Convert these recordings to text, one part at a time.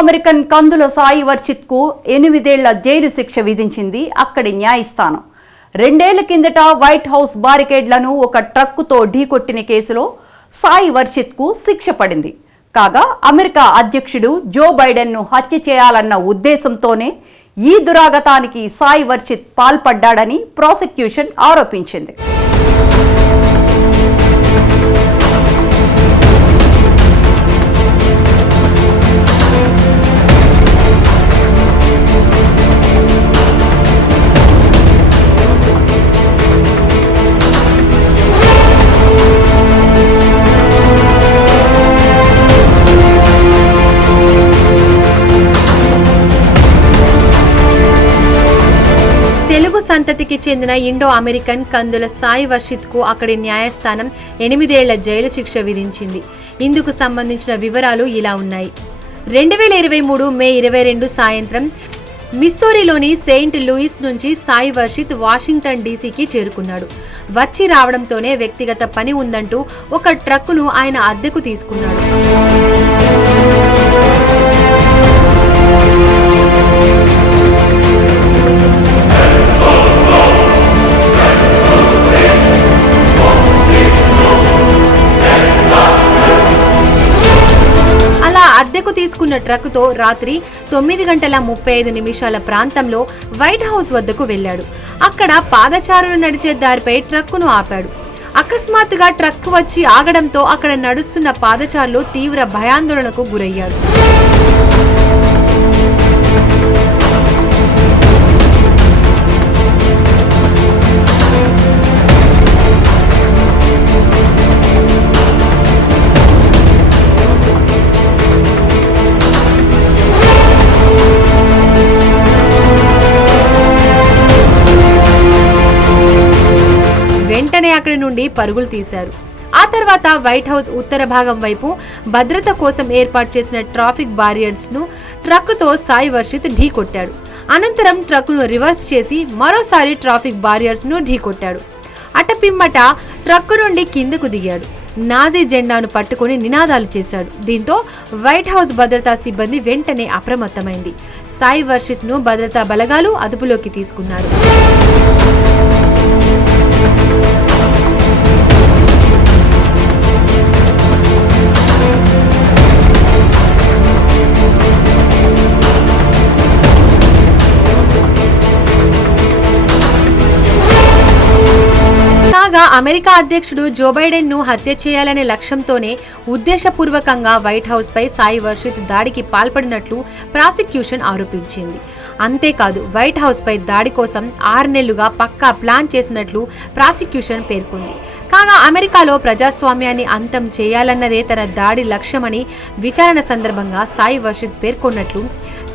American Kandula Sai వర్షిత్కు ఎనిమిదేళ్ళ జైలు శిక్ష విధించింది అక్కడి న్యాయస్థానం. రెండేళ్ళ కిందట వైట్ హౌస్ బారికేడ్లను ఒక ట్రక్కుతో ఢీకొట్టిన కేసులో సాయి వర్షిత్కు శిక్ష పడింది. కాగా అమెరికా అధ్యక్షుడు జో బైడెన్ను హత్య చేయాలన్న ఉద్దేశంతోనే ఈ దురాగతానికి సాయి వర్షిత్ పాల్పడ్డాడని ప్రాసిక్యూషన్ ఆరోపించింది. సంతతికి చెందిన ఇండో అమెరికన్ కందుల సాయి వర్షిత్కు అక్కడి న్యాయస్థానం ఎనిమిదేళ్ళ జైలు శిక్ష విధించింది. ఇందుకు సంబంధించిన వివరాలు ఇలా ఉన్నాయి. రెండు వేల ఇరవై మూడు మే ఇరవై రెండు సాయంత్రం మిస్సోరిలోని సెయింట్ లూయిస్ నుంచి సాయి వర్షిత్ వాషింగ్టన్ డీసీకి చేరుకున్నాడు. వచ్చి రావడంతోనే వ్యక్తిగత పని ఉందంటూ ఒక ట్రక్కును ఆయన అద్దెకు తీసుకున్నాడు. తీసుకున్న ట్రక్కుతో రాత్రి తొమ్మిది గంటల ముప్పై ఐదు నిమిషాల ప్రాంతంలో వైట్ హౌస్ వద్దకు వెళ్ళాడు. అక్కడ పాదచారులు నడిచే దారిపై ట్రక్కును ఆపాడు. అకస్మాత్తుగా ట్రక్ వచ్చి ఆగడంతో అక్కడ నడుస్తున్న పాదచారులు తీవ్ర భయాందోళనకు గురయ్యారు. వెంటనే అక్కడి నుండి పరుగులు తీశారు. ఆ తర్వాత వైట్ హౌస్ ఉత్తర భాగం వైపు భద్రత కోసం ఏర్పాటు చేసిన ట్రాఫిక్ బారియర్స్ను ట్రక్కుతో సాయి వర్షిత్ ఢీకొట్టాడు అనంతరం ట్రక్కును రివర్స్ చేసి మరోసారి ట్రాఫిక్ బారియర్స్ను ఢీకొట్టాడు అటపిమ్మట ట్రక్కు నుండి కిందకు దిగాడు. నాజీ జెండాను పట్టుకుని నినాదాలు చేశాడు. దీంతో వైట్ హౌస్ భద్రతా సిబ్బంది వెంటనే అప్రమత్తమైంది. సాయి వర్షిత్ను భద్రతా బలగాలు అదుపులోకి తీసుకున్నారు. కాగా అమెరికా అధ్యక్షుడు జో బైడెన్ను హత్య చేయాలనే లక్ష్యంతోనే ఉద్దేశపూర్వకంగా వైట్ హౌస్ పై సాయి వర్షిత్ దాడికి పాల్పడినట్లు ప్రాసిక్యూషన్ ఆరోపించింది. అంతేకాదు వైట్ హౌస్ పై దాడి కోసం ఆరు నెలలుగా పక్కా ప్లాన్ చేసినట్లు ప్రాసిక్యూషన్ పేర్కొంది. కాగా అమెరికాలో ప్రజాస్వామ్యాన్ని అంతం చేయాలన్నదే తన దాడి లక్ష్యమని విచారణ సందర్భంగా సాయి వర్షిత్ పేర్కొన్నట్లు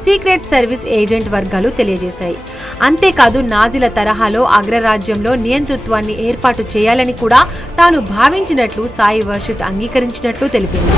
సీక్రెట్ సర్వీస్ ఏజెంట్ వర్గాలు తెలియజేశాయి. అంతేకాదు నాజీల తరహాలో అగ్రరాజ్యంలో నియంతృత్వాన్ని ఏర్పాటు చేయాలని కూడా తాను భావించినట్లు సాయి వర్షిత్ అంగీకరించినట్లు తెలిపింది.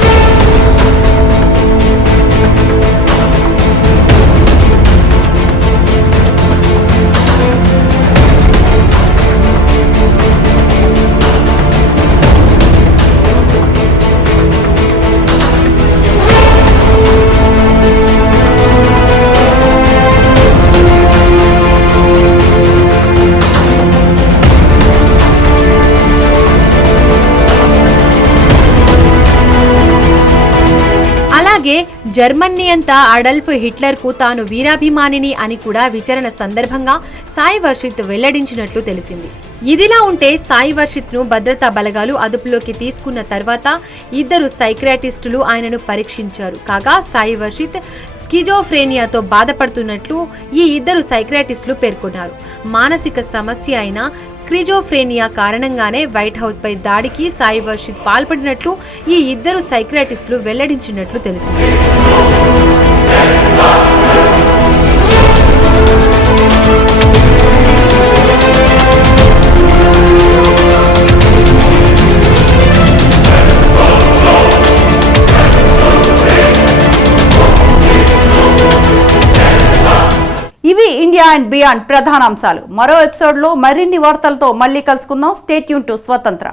అలాగే జర్మన్ నియంత అడల్ఫ్ హిట్లర్కు తాను వీరాభిమానిని అని కూడా విచారణ సందర్భంగా సాయి వర్షిత్ వెల్లడించినట్లు తెలిసింది. ఇదిలా ఉంటే సాయి వర్షిత్ను భద్రతా బలగాలు అదుపులోకి తీసుకున్న తర్వాత ఇద్దరు సైక్రాటిస్టులు ఆయనను పరీక్షించారు. కాగా సాయి వర్షిత్ స్కిజోఫ్రేనియాతో బాధపడుతున్నట్లు ఈ ఇద్దరు సైక్రాటిస్టులు పేర్కొన్నారు. మానసిక సమస్య అయిన స్క్రిజోఫ్రేనియా కారణంగానే వైట్ హౌస్ పై దాడికి సాయి వర్షిత్ పాల్పడినట్లు ఈ ఇద్దరు సైక్రాటిస్టులు వెల్లడించినట్లు తెలిసింది. ఇవి ఇండియా అండ్ బియాండ్ ప్రధానాంశాలు. మరో ఎపిసోడ్లో మరిన్ని వార్తలతో మళ్ళీ కలుసుకుందాం. స్టేట్ యూన్ టు స్వతంత్ర.